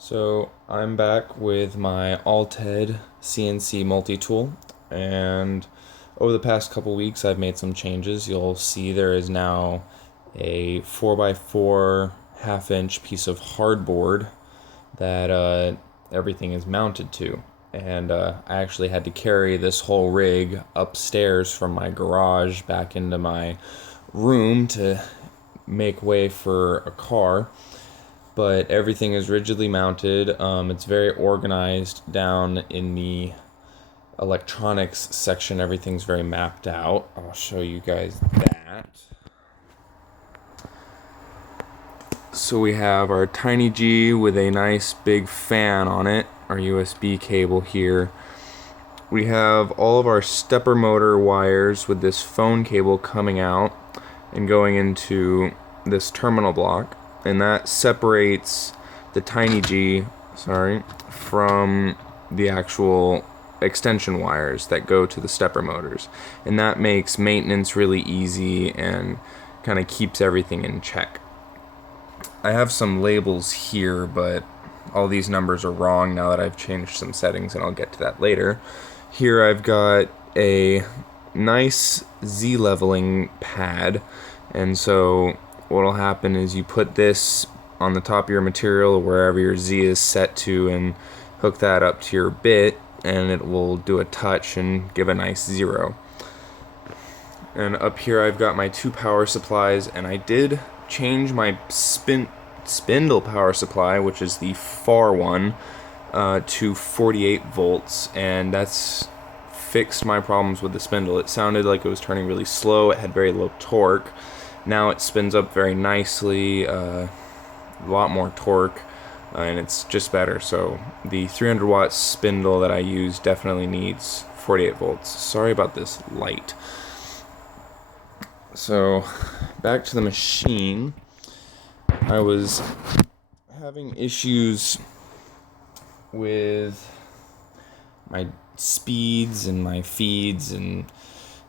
So I'm back with my Allted CNC multi-tool, and over the past couple weeks I've made some changes. You'll see there is now a 4x4 half-inch piece of hardboard that everything is mounted to. And I actually had to carry this whole rig upstairs from my garage back into my room to make way for a car, but everything is rigidly mounted. It's very organized down in the electronics section. Everything's very mapped out. I'll show you guys that. So we have our TinyG with a nice big fan on it, our USB cable here. We have all of our stepper motor wires with this phone cable coming out and going into this terminal block, and that separates the TinyG, from the actual extension wires that go to the stepper motors, and that makes maintenance really easy and kind of keeps everything in check. I have some labels here, but all these numbers are wrong now that I've changed some settings, and I'll get to that later. Here I've got a nice Z-leveling pad, and so what'll happen is you put this on the top of your material or wherever your Z is set to and hook that up to your bit, and it will do a touch and give a nice 0. And up here I've got my 2 power supplies, and I did change my spindle power supply, which is the far one, to 48 volts, and that's fixed my problems with the spindle. It sounded like it was turning really slow, it had very low torque. Now it spins up very nicely, a lot more torque, and it's just better. So the 300 watt spindle that I use definitely needs 48 volts. Sorry about this light. So back to the machine. I was having issues with my speeds and my feeds and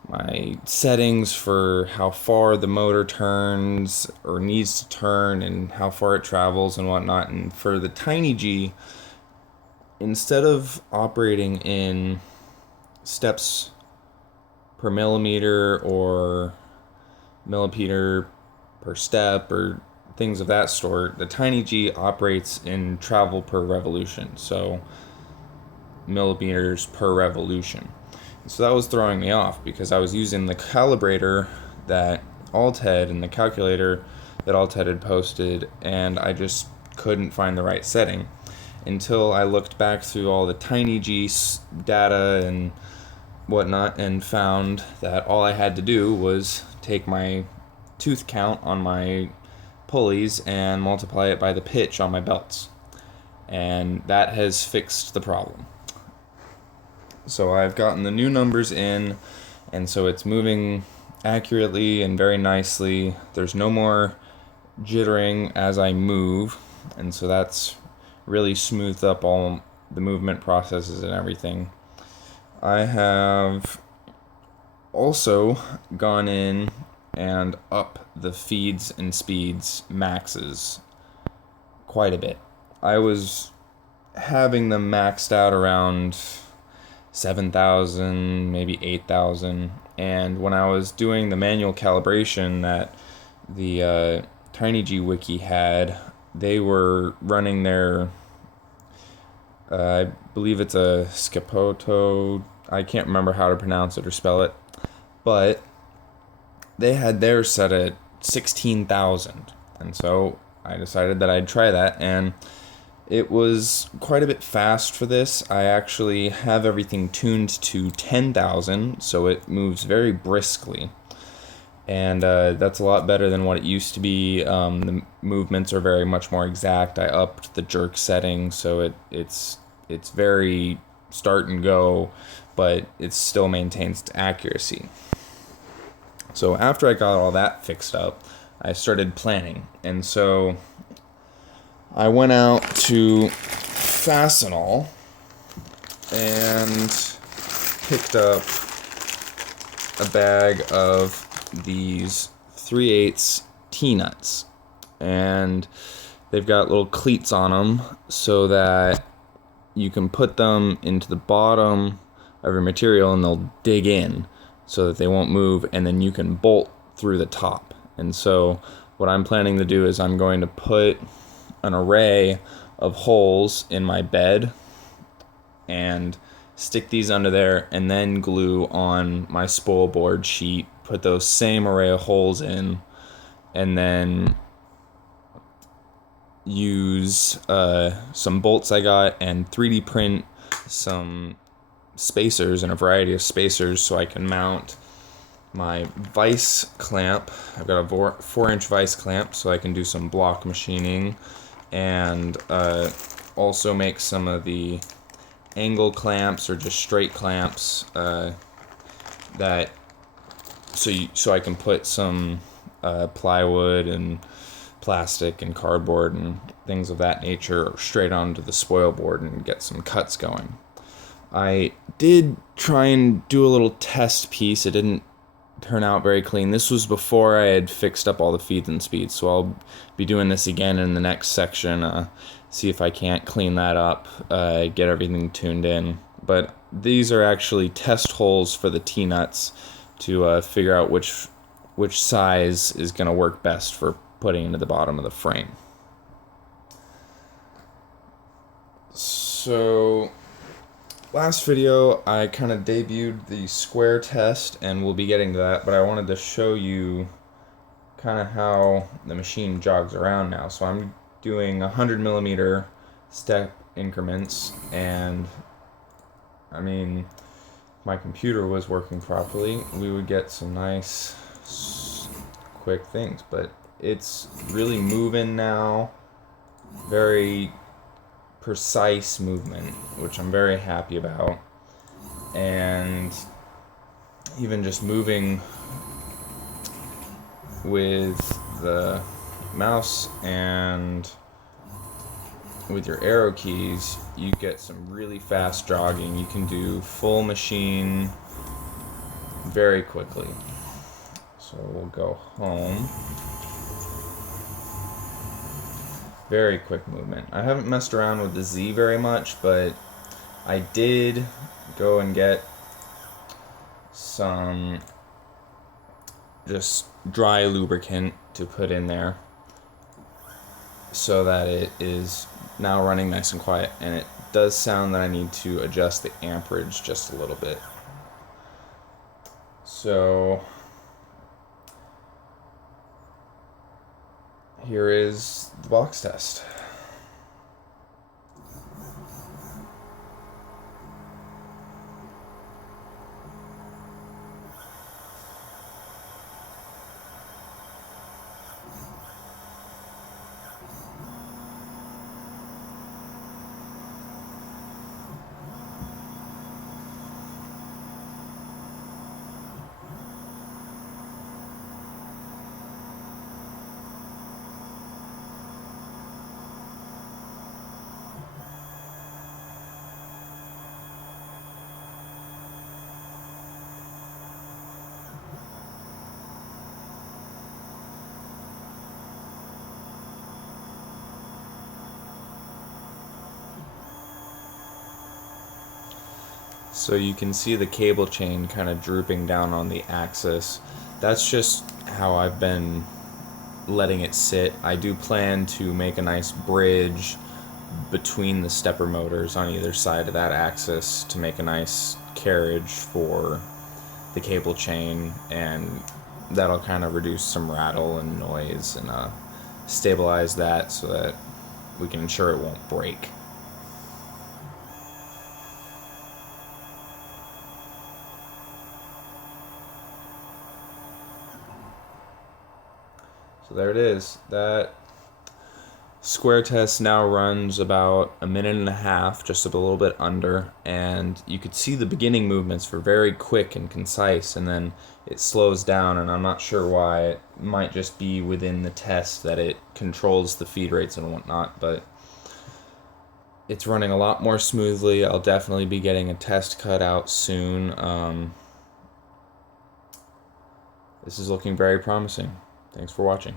my settings for how far the motor turns or needs to turn and how far it travels and whatnot. And for the TinyG, instead of operating in steps per millimeter or millimeter per step or things of that sort, the TinyG operates in travel per revolution, so millimeters per revolution. So that was throwing me off because I was using the calibrator that Allted and the calculator that Allted had posted, and I just couldn't find the right setting until I looked back through all the TinyG data and whatnot and found that all I had to do was take my tooth count on my pulleys and multiply it by the pitch on my belts, and that has fixed the problem. So I've gotten the new numbers in, and so it's moving accurately and very nicely. There's no more jittering as I move, and so that's really smoothed up all the movement processes and everything. I have also gone in and up the feeds and speeds maxes quite a bit. I was having them maxed out around 7,000, maybe 8,000, and when I was doing the manual calibration that the TinyG wiki had, they were running their I believe it's a Scapoto, I can't remember how to pronounce it or spell it, but they had theirs set at 16,000, and so I decided that I'd try that, and it was quite a bit fast for this. I actually have everything tuned to 10,000, so it moves very briskly, and that's a lot better than what it used to be. The movements are very much more exact. I upped the jerk setting, so it's very start and go, but it still maintains accuracy. So after I got all that fixed up, I started planning, and so I went out to Fastenal and picked up a bag of these 3/8 T-nuts, and they've got little cleats on them so that you can put them into the bottom of your material and they'll dig in so that they won't move, and then you can bolt through the top. And so what I'm planning to do is I'm going to put an array of holes in my bed and stick these under there, and then glue on my spoil board sheet, put those same array of holes in, and then use some bolts I got and 3D print some spacers and a variety of spacers so I can mount my vise clamp. I've got a 4-inch vise clamp so I can do some block machining, and also make some of the angle clamps or just straight clamps that so I can put some plywood and plastic and cardboard and things of that nature straight onto the spoil board and get some cuts going. I did try and do a little test piece. It didn't turn out very clean. This was before I had fixed up all the feeds and speeds, so I'll be doing this again in the next section, see if I can't clean that up, get everything tuned in. But these are actually test holes for the T-nuts to figure out which size is going to work best for putting into the bottom of the frame. So last video I kind of debuted the square test, and we'll be getting to that, but I wanted to show you kind of how the machine jogs around now. So I'm doing 100mm step increments, and I mean, if my computer was working properly, we would get some nice quick things, but it's really moving now, very precise movement, which I'm very happy about. And even just moving with the mouse and with your arrow keys, you get some really fast jogging. You can do full machine very quickly. So we'll go home. Very quick movement. I haven't messed around with the Z very much, but I did go and get some just dry lubricant to put in there so that it is now running nice and quiet. And it does sound that I need to adjust the amperage just a little bit. So here is the box test. So you can see the cable chain kind of drooping down on the axis. That's just how I've been letting it sit. I do plan to make a nice bridge between the stepper motors on either side of that axis to make a nice carriage for the cable chain, and that'll kind of reduce some rattle and noise and stabilize that so that we can ensure it won't break. So there it is. That square test now runs about a minute and a half, just a little bit under, and you could see the beginning movements were very quick and concise, and then it slows down, and I'm not sure why. It might just be within the test that it controls the feed rates and whatnot, but it's running a lot more smoothly. I'll definitely be getting a test cut out soon. This is looking very promising. Thanks for watching.